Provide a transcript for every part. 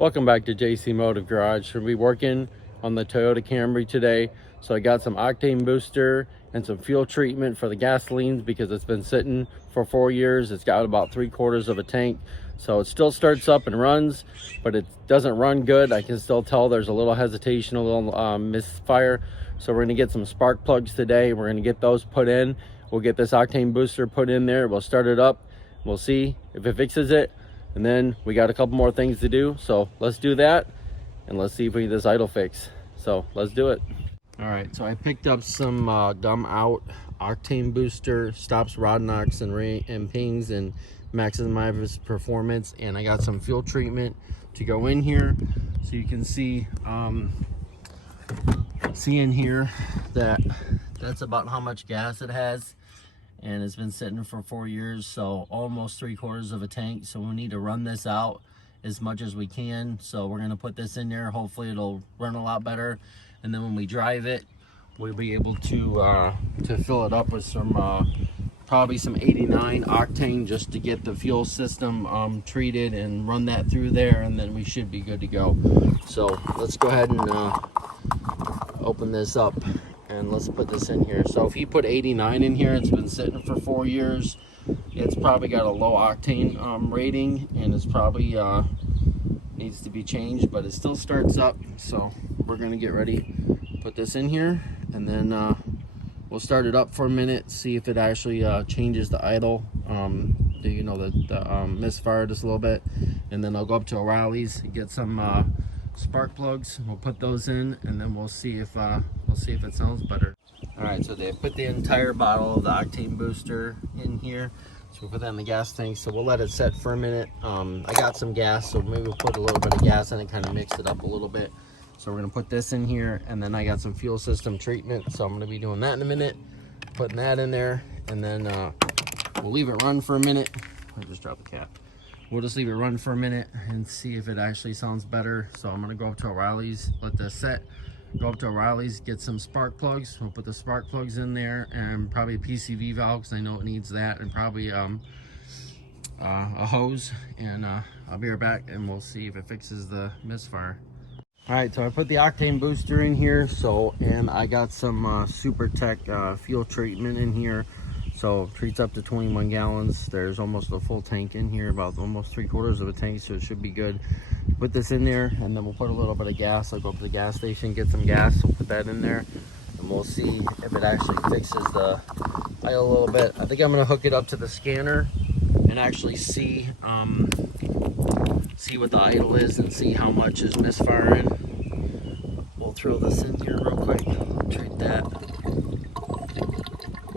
Welcome back to JC Motive Garage. We'll be working on the Toyota Camry today. So I got some octane booster and some fuel treatment for the gasolines because it's been sitting for 4 years. It's got about 3/4 of a tank. So it still starts up and runs, but it doesn't run good. I can still tell there's a little hesitation, a little misfire. So we're gonna get some spark plugs today. We're gonna get those put in. We'll get this octane booster put in there. We'll start it up. We'll see if it fixes it. And then we got a couple more things to do, so let's do that and let's see if we get this idle fix. So let's do it. All right, so I picked up some dumb out octane booster, stops rod knocks and pings and maximizes performance, and I got some fuel treatment to go in here. So you can see in here that that's about how much gas it has, and it's been sitting for 4 years, so almost 3/4 of a tank. So we need to run this out as much as we can. So we're gonna put this in there. Hopefully it'll run a lot better, and then when we drive it, we'll be able to fill it up with some probably some 89 octane just to get the fuel system treated and run that through there, and then we should be good to go. So let's go ahead and open this up and let's put this in here. So if you put 89 in here, it's been sitting for 4 years. It's probably got a low octane rating, and it's probably needs to be changed, but it still starts up. So we're gonna get ready, put this in here, and then we'll start it up for a minute, see if it actually changes the idle, the misfire just a little bit, and then I'll go up to O'Reilly's and get some spark plugs. We'll put those in, and then we'll see if it sounds better. All right, so they put the entire bottle of the octane booster in here. So we'll put that in the gas tank. So we'll let it set for a minute. I got some gas, so maybe we'll put a little bit of gas in and kind of mix it up a little bit. So we're gonna put this in here, and then I got some fuel system treatment. So I'm gonna be doing that in a minute, putting that in there, and then we'll leave it run for a minute. I just dropped the cap. We'll just leave it run for a minute and see if it actually sounds better. So I'm gonna go up to O'Reilly's, let this set, go up to O'Reilly's, get some spark plugs. We'll put the spark plugs in there, and probably a PCV valve because I know it needs that, and probably a hose. And I'll be right back, and we'll see if it fixes the misfire. All right, so I put the octane booster in here, and I got some Super Tech fuel treatment in here. So treats up to 21 gallons. There's almost a full tank in here, about almost 3/4 of a tank, so it should be good. Put this in there, and then we'll put a little bit of gas. I'll go up to the gas station, get some gas, we'll put that in there, and we'll see if it actually fixes the idle a little bit. I think I'm gonna hook it up to the scanner and actually see what the idle is and see how much is misfiring. We'll throw this in here real quick, treat that.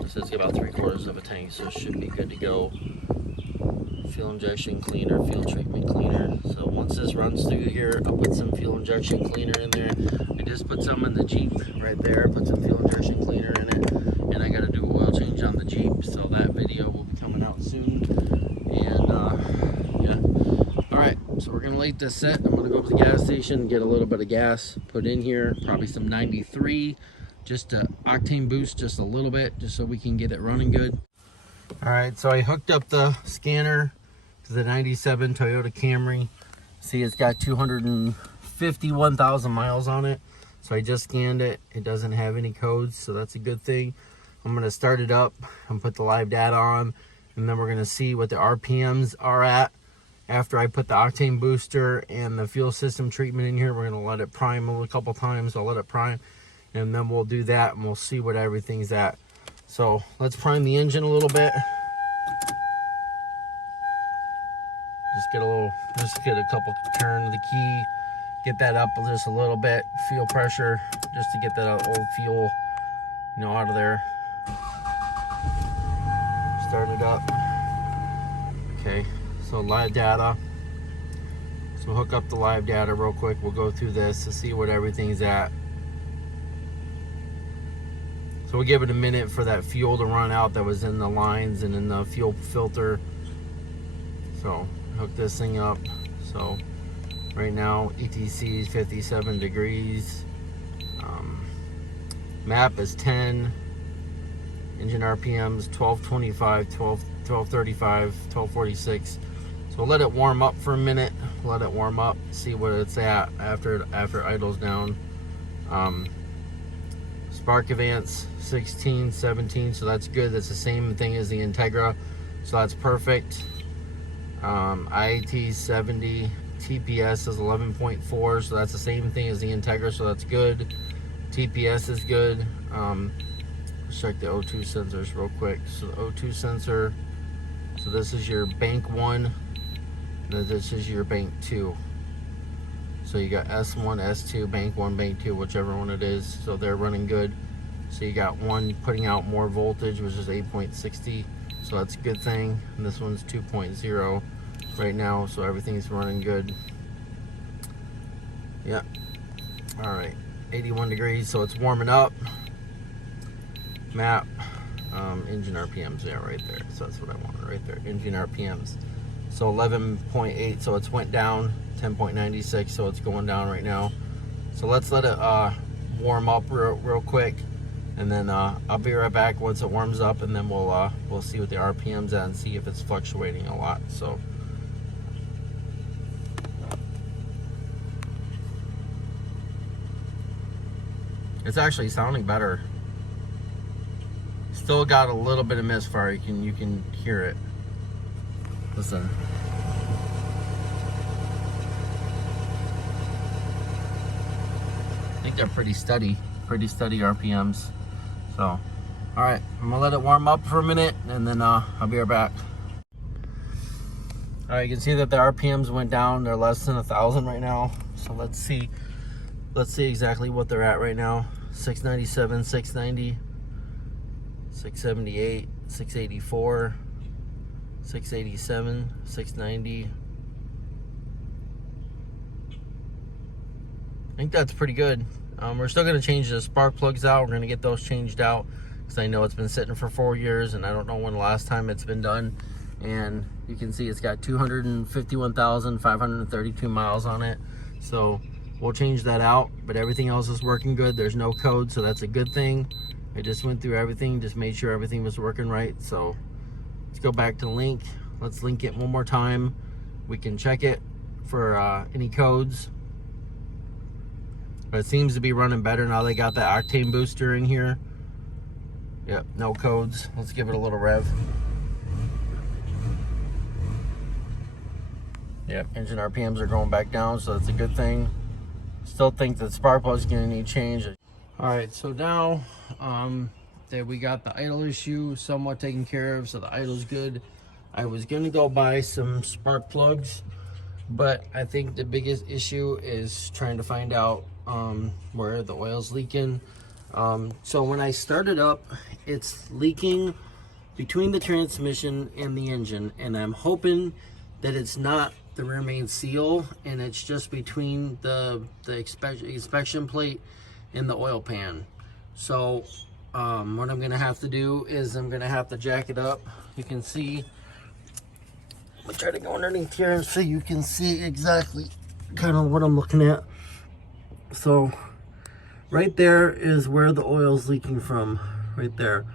So it's about 3/4 of a tank, so it should be good to go. Fuel injection cleaner, fuel treatment cleaner. So once this runs through here, I'll put some fuel injection cleaner in there. I just put some in the Jeep right there, put some fuel injection cleaner in it, and I gotta do an oil change on the Jeep, so that video will be coming out soon. And yeah. All right, so we're gonna let this set. I'm gonna go to the gas station, get a little bit of gas, put in here, probably some 93, just to octane boost just a little bit, just so we can get it running good. All right, so I hooked up the scanner to the 97 Toyota Camry. See, it's got 251,000 miles on it. So I just scanned it. It doesn't have any codes, so that's a good thing. I'm gonna start it up and put the live data on, and then we're gonna see what the RPMs are at. After I put the octane booster and the fuel system treatment in here, we're gonna let it prime a couple times. I'll let it prime, and then we'll do that, and we'll see what everything's at. So let's prime the engine a little bit. Just get a couple turn of the key, get that up just a little bit, fuel pressure, just to get that old fuel, out of there. Start it up. Okay, so live data. So we'll hook up the live data real quick. We'll go through this to see what everything's at. So we'll give it a minute for that fuel to run out that was in the lines and in the fuel filter. So hook this thing up. So right now ETC is 57 degrees. Map is 10. Engine RPMs 1225, 1235, 1246. So we'll let it warm up for a minute. let it warm up, see what it's at after it idles down. Spark Advance 16, 17, so that's good. That's the same thing as the Integra, so that's perfect. IAT 70, TPS is 11.4, so that's the same thing as the Integra, so that's good. TPS is good. Let's check the O2 sensors real quick. So the O2 sensor, so this is your bank 1, and this is your bank 2. So you got S1, S2, bank 1, bank 2, whichever one it is. So they're running good. So you got one putting out more voltage, which is 8.60. So that's a good thing. And this one's 2.0 right now. So everything's running good. Yeah. All right. 81 degrees. So it's warming up. Map. Engine RPMs. Yeah, right there. So that's what I wanted right there. Engine RPMs. So 11.8. So it's went down. 10.96, so it's going down right now. So let's let it warm up real quick, and then I'll be right back once it warms up, and then we'll see what the RPM's at and see if it's fluctuating a lot. So it's actually sounding better. Still got a little bit of misfire. You can hear it. Listen. I think they're pretty steady RPMs. So, all right, I'm gonna let it warm up for a minute, and then I'll be right back. All right, you can see that the RPMs went down. They're less than 1,000 right now. So let's see exactly what they're at right now. 697, 690, 678, 684, 687, 690. I think that's pretty good. We're still going to change the spark plugs out. We're going to get those changed out because I know it's been sitting for 4 years, and I don't know when the last time it's been done. And you can see it's got 251,532 miles on it. So we'll change that out, but everything else is working good. There's no code, so that's a good thing. I just went through everything, just made sure everything was working right. So let's go back to link. Let's link it one more time. We can check it for any codes. But it seems to be running better now. They got that octane booster in here. Yep, no codes. Let's give it a little rev. Yep, engine RPMs are going back down, so that's a good thing. Still think that spark plug is going to need change. All right, so now that we got the idle issue somewhat taken care of, so the idle's good. I was going to go buy some spark plugs, but I think the biggest issue is trying to find out where the oil's leaking. So when I start it up, it's leaking between the transmission and the engine, and I'm hoping that it's not the rear main seal and it's just between the inspection plate and the oil pan. So what I'm gonna have to do is I'm gonna have to jack it up. You can see, I'm gonna try to go underneath here so you can see exactly kind of what I'm looking at. So right there is where the oil's leaking from, right there,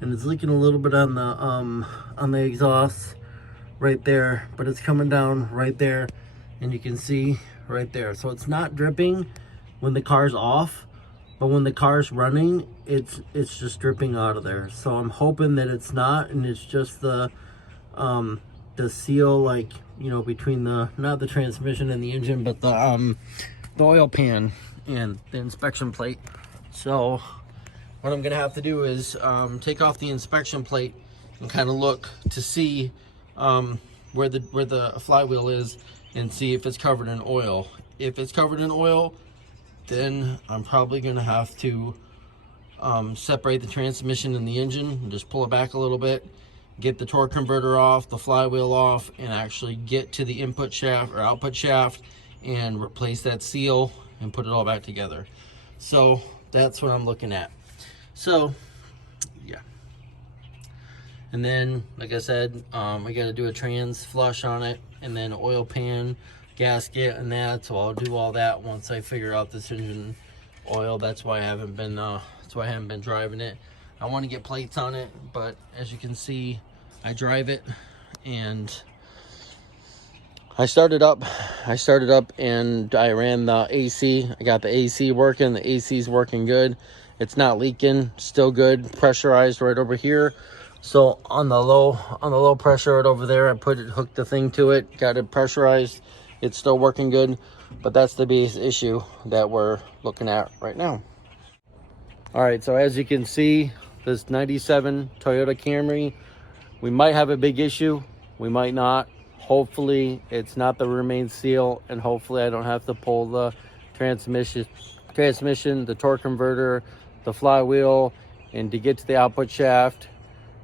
and it's leaking a little bit on the exhaust right there, but it's coming down right there, and you can see right there. So it's not dripping when the car's off, but when the car's running, it's just dripping out of there. So I'm hoping that it's not, and it's just the seal, like, you know, between the, not the transmission and the engine, but the oil pan and the inspection plate. So what I'm gonna have to do is take off the inspection plate and kind of look to see where the flywheel is and see if it's covered in oil. If it's covered in oil, then I'm probably gonna have to separate the transmission and the engine and just pull it back a little bit, get the torque converter off, the flywheel off, and actually get to the input shaft or output shaft and replace that seal and put it all back together. So that's what I'm looking at. So yeah, and then like I said, we got to do a trans flush on it, and then oil pan, gasket, and that. So I'll do all that once I figure out this engine oil. That's why I haven't been driving it. I want to get plates on it, but as you can see, I drive it and I started up. I started up and I ran the AC. I got the AC working. The AC's working good. It's not leaking, still good. Pressurized right over here. So on the low pressure right over there, I hooked the thing to it, got it pressurized. It's still working good, but that's the biggest issue that we're looking at right now. All right, so as you can see, this 97 Toyota Camry, we might have a big issue, we might not. Hopefully it's not the remain seal, and hopefully I don't have to pull the transmission, the torque converter, the flywheel, and to get to the output shaft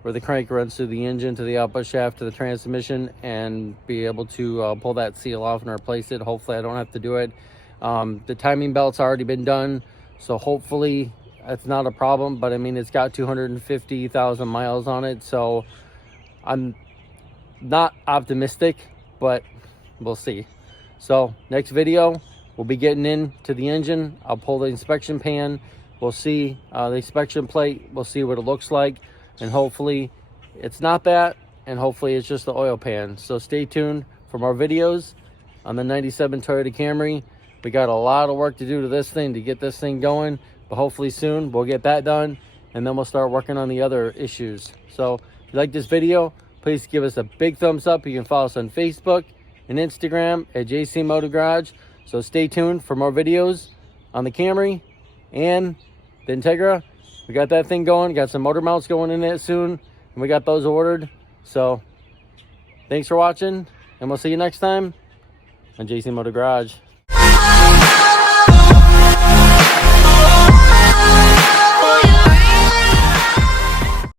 where the crank runs through the engine to the output shaft to the transmission, and be able to pull that seal off and replace it. Hopefully I don't have to do it. The timing belt's already been done, so hopefully that's not a problem, but I mean, it's got 250,000 miles on it, so I'm not optimistic, but we'll see. So next video, we'll be getting into the engine. I'll pull the inspection pan. We'll see the inspection plate. We'll see what it looks like, and hopefully it's not that, and hopefully it's just the oil pan. So stay tuned for more videos on the 97 Toyota Camry. We got a lot of work to do to this thing to get this thing going, but hopefully soon we'll get that done, and then we'll start working on the other issues. So if you like this video, please give us a big thumbs up. You can follow us on Facebook and Instagram at JC Motor Garage. So stay tuned for more videos on the Camry and the Integra. We got that thing going, got some motor mounts going in it soon, and we got those ordered. So thanks for watching, and we'll see you next time on JC Motor Garage.